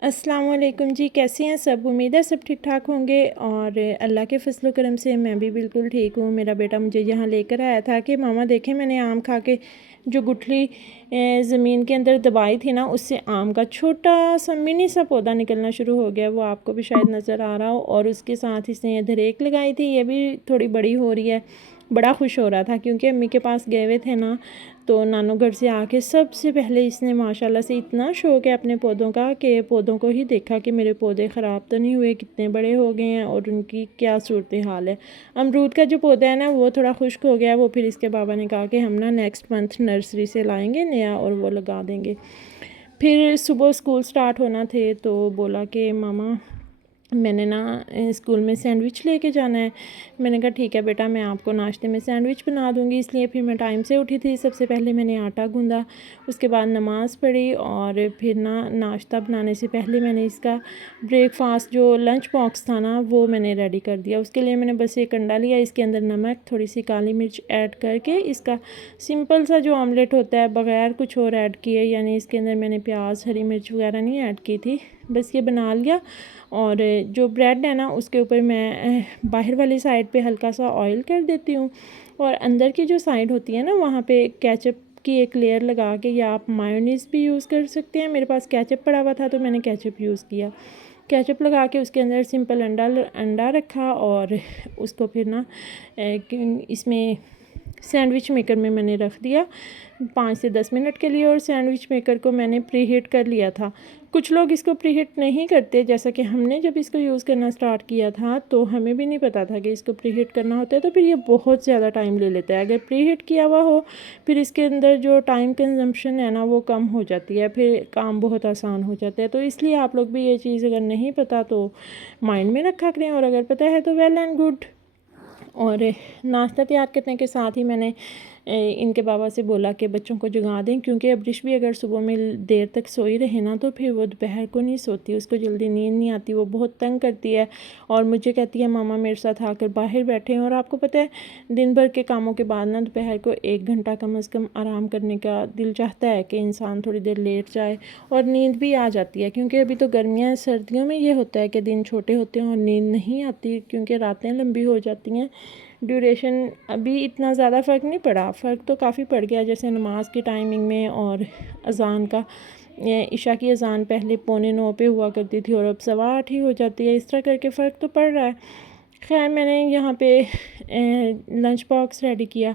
अस्सलाम वालेकुम जी, कैसे हैं सब। उम्मीद है सब ठीक ठाक होंगे और अल्लाह के फजल करम से मैं भी बिल्कुल ठीक हूँ। मेरा बेटा मुझे यहाँ लेकर आया था कि मामा देखें मैंने आम खा के जो गुठली ज़मीन के अंदर दबाई थी ना, उससे आम का छोटा सा मिनी सा पौधा निकलना शुरू हो गया। वो आपको भी शायद नज़र आ रहा हो। और उसके साथ इसने इधर एक लगाई थी, ये भी थोड़ी बड़ी हो रही है। बड़ा खुश हो रहा था क्योंकि अम्मी के पास गए हुए थे ना, तो नानू घर से आके सबसे पहले इसने माशाल्लाह से इतना शौक़ है अपने पौधों का कि पौधों को ही देखा कि मेरे पौधे ख़राब तो नहीं हुए, कितने बड़े हो गए हैं और उनकी क्या सूरत हाल है। अमरूद का जो पौधा है ना, वो थोड़ा खुश्क हो गया। वो फिर इसके बाबा ने कहा कि हम ना नेक्स्ट मंथ नर्सरी से लाएंगे नया और वो लगा देंगे। फिर सुबह स्कूल स्टार्ट होना थे तो बोला कि मामा मैंने ना स्कूल में सैंडविच लेके जाना है। मैंने कहा ठीक है बेटा, मैं आपको नाश्ते में सैंडविच बना दूंगी। इसलिए फिर मैं टाइम से उठी थी। सबसे पहले मैंने आटा गूंदा, उसके बाद नमाज़ पढ़ी और फिर ना नाश्ता बनाने से पहले मैंने इसका ब्रेकफास्ट जो लंच बॉक्स था ना, वो मैंने रेडी कर दिया। उसके लिए मैंने बस एक अंडा लिया, इसके अंदर नमक, थोड़ी सी काली मिर्च ऐड करके इसका सिंपल सा जो ऑमलेट होता है बग़ैर कुछ और ऐड किए, यानी इसके अंदर मैंने प्याज हरी मिर्च वगैरह नहीं ऐड की थी, बस ये बना लिया। और जो ब्रेड है ना, उसके ऊपर मैं बाहर वाली साइड पे हल्का सा ऑयल कर देती हूँ और अंदर की जो साइड होती है ना, वहाँ पे केचप की एक लेयर लगा के, या आप मायोनीज़ भी यूज़ कर सकते हैं। मेरे पास केचप पड़ा हुआ था तो मैंने केचप यूज़ किया। केचप लगा के उसके अंदर सिंपल अंडा रखा और उसको फिर ना इसमें सैंडविच मेकर में मैंने रख दिया 5 से 10 मिनट के लिए। और सैंडविच मेकर को मैंने प्री हीट कर लिया था। कुछ लोग इसको प्री हीट नहीं करते, जैसा कि हमने जब इसको यूज़ करना स्टार्ट किया था तो हमें भी नहीं पता था कि इसको प्री हीट करना होता है, तो फिर ये बहुत ज़्यादा टाइम ले लेता है। अगर प्री हीट किया हुआ हो फिर इसके अंदर जो टाइम कंजम्पशन है ना, वो कम हो जाती है, फिर काम बहुत आसान हो जाता है। तो इसलिए आप लोग भी ये चीज़ अगर नहीं पता तो माइंड में रखा करें, और अगर पता है तो वेल एंड गुड। और नाश्ता तैयार करने के साथ ही मैंने इनके बाबा से बोला कि बच्चों को जगा दें, क्योंकि अब्रिश भी अगर सुबह में देर तक सोई रहे ना तो फिर वो दोपहर को नहीं सोती, उसको जल्दी नींद नहीं आती, वो बहुत तंग करती है। और मुझे कहती है मामा मेरे साथ आकर बाहर बैठे। और आपको पता है दिन भर के कामों के बाद ना दोपहर को 1 घंटा कम अज़ कम आराम करने का दिल चाहता है कि इंसान थोड़ी देर लेट जाए, और नींद भी आ जाती है। क्योंकि अभी तो गर्मियाँ, सर्दियों में ये होता है कि दिन छोटे होते हैं और नींद नहीं आती, क्योंकि रातें लंबी हो जाती हैं। ड्यूरेशन अभी इतना ज़्यादा फ़र्क नहीं पड़ा, फ़र्क तो काफ़ी पड़ गया, जैसे नमाज की टाइमिंग में और अज़ान का। इशा की अज़ान पहले 7:45 पे हुआ करती थी और अब 8:15 ही हो जाती है। इस तरह करके फ़र्क तो पड़ रहा है। खैर मैंने यहाँ पे लंच बॉक्स रेडी किया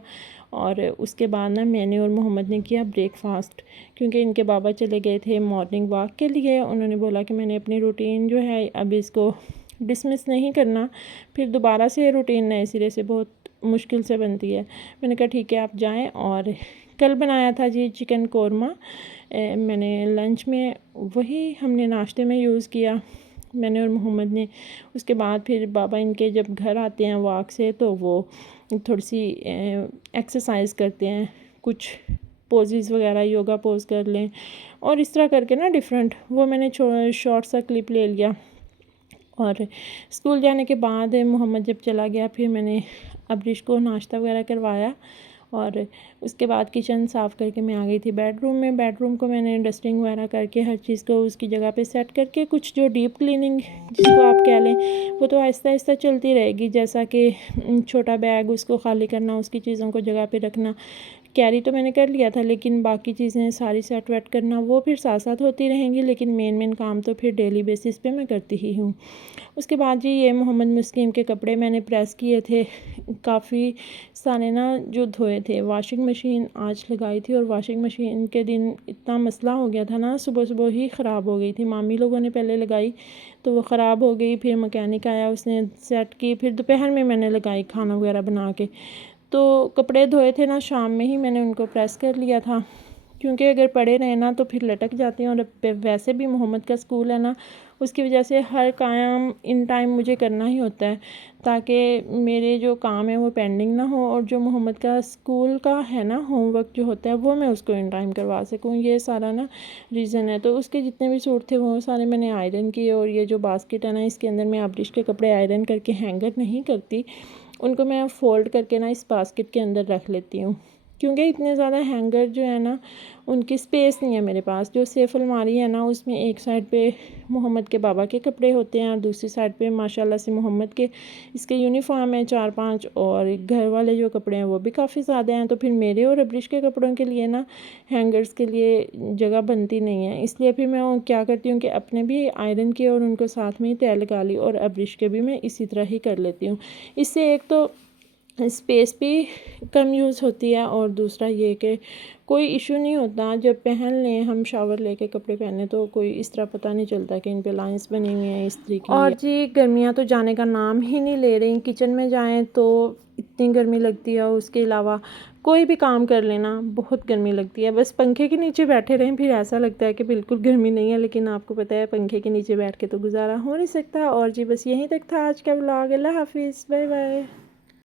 और उसके बाद ना मैंने और मोहम्मद ने किया ब्रेकफास्ट, क्योंकि इनके बाबा चले गए थे मॉर्निंग वॉक के लिए। उन्होंने बोला कि मैंने अपनी रूटीन जो है अब इसको डिसमिस नहीं करना, फिर दोबारा से रूटीन नए सिरे से बहुत मुश्किल से बनती है। मैंने कहा ठीक है आप जाएं। और कल बनाया था जी चिकन कोरमा, मैंने लंच में वही हमने नाश्ते में यूज़ किया, मैंने और मोहम्मद ने। उसके बाद फिर बाबा इनके जब घर आते हैं वॉक से तो वो थोड़ी सी एक्सरसाइज करते हैं, कुछ पोजेज़ वगैरह योगा पोज कर लें और इस तरह करके ना डिफरेंट, वो मैंने शॉर्ट सा क्लिप ले लिया। और स्कूल जाने के बाद मोहम्मद जब चला गया फिर मैंने अब्रिश को नाश्ता वगैरह करवाया और उसके बाद किचन साफ़ करके मैं आ गई थी बेडरूम में। बेडरूम को मैंने डस्टिंग वगैरह करके हर चीज़ को उसकी जगह पे सेट करके, कुछ जो डीप क्लीनिंग जिसको आप कह लें वो तो आहिस्ता आहिस्ता चलती रहेगी, जैसा कि छोटा बैग उसको खाली करना, उसकी चीज़ों को जगह पे रखना, कैरी तो मैंने कर लिया था, लेकिन बाकी चीज़ें सारी सेट वेट करना वो फिर साथ साथ होती रहेंगी। लेकिन मेन काम तो फिर डेली बेसिस पे मैं करती ही हूँ। उसके बाद जी ये मोहम्मद मुस्लिम के कपड़े मैंने प्रेस किए थे, काफ़ी सारे ना जो धोए थे। वॉशिंग मशीन आज लगाई थी और वॉशिंग मशीन के दिन इतना मसला हो गया था ना, सुबह सुबह ही ख़राब हो गई थी। मामी लोगों ने पहले लगाई तो वो ख़राब हो गई, फिर मकैनिक आया उसने सेट की, फिर दोपहर में मैंने लगाई खाना वगैरह बना के। तो कपड़े धोए थे ना, शाम में ही मैंने उनको प्रेस कर लिया था, क्योंकि अगर पड़े रहे ना तो फिर लटक जाते हैं। और वैसे भी मोहम्मद का स्कूल है ना, उसकी वजह से हर काम इन टाइम मुझे करना ही होता है, ताकि मेरे जो काम है वो पेंडिंग ना हो, और जो मोहम्मद का स्कूल का है ना होमवर्क जो होता है वो मैं उसको इन टाइम करवा सकूँ। ये सारा ना रीज़न है। तो उसके जितने भी सूट थे वो सारे मैंने आयरन किए। और ये जो बास्केट है ना, इसके अंदर मैं अब्रिश के कपड़े आयरन करके हैंगर नहीं करती, उनको मैं फ़ोल्ड करके ना इस बास्केट के अंदर रख लेती हूँ। क्योंकि इतने ज़्यादा हैंगर जो है ना उनकी स्पेस नहीं है मेरे पास। जो सेफ अलमारी है ना उसमें एक साइड पे मोहम्मद के बाबा के कपड़े होते हैं और दूसरी साइड पे माशाल्लाह से मोहम्मद के इसके यूनिफॉर्म है 4-5, और घर वाले जो कपड़े हैं वो भी काफ़ी ज़्यादा हैं। तो फिर मेरे और अब्रिश के कपड़ों के लिए ना हैंगर्स के लिए जगह बनती नहीं है, इसलिए फिर मैं क्या करती हूँ कि अपने भी आयरन किए और उनको साथ में ही तय लगा ली, और अब्रिश के भी मैं इसी तरह ही कर लेती हूँ। इससे एक तो स्पेस भी कम यूज़ होती है और दूसरा ये कि कोई इशू नहीं होता। जब पहन लें हम शावर लेके कपड़े पहने तो कोई इस तरह पता नहीं चलता कि इन पे लाइंस बनी हुई हैं इस तरीके। और जी गर्मियाँ तो जाने का नाम ही नहीं ले रही। किचन में जाएं तो इतनी गर्मी लगती है, उसके अलावा कोई भी काम कर लेना बहुत गर्मी लगती है। बस पंखे के नीचे बैठे रहें फिर ऐसा लगता है कि बिल्कुल गर्मी नहीं है, लेकिन आपको पता है पंखे के नीचे बैठ के तो गुजारा हो नहीं सकता। और जी बस यहीं तक था आज का व्लॉग। अल्लाह हाफिज़, बाय बाय।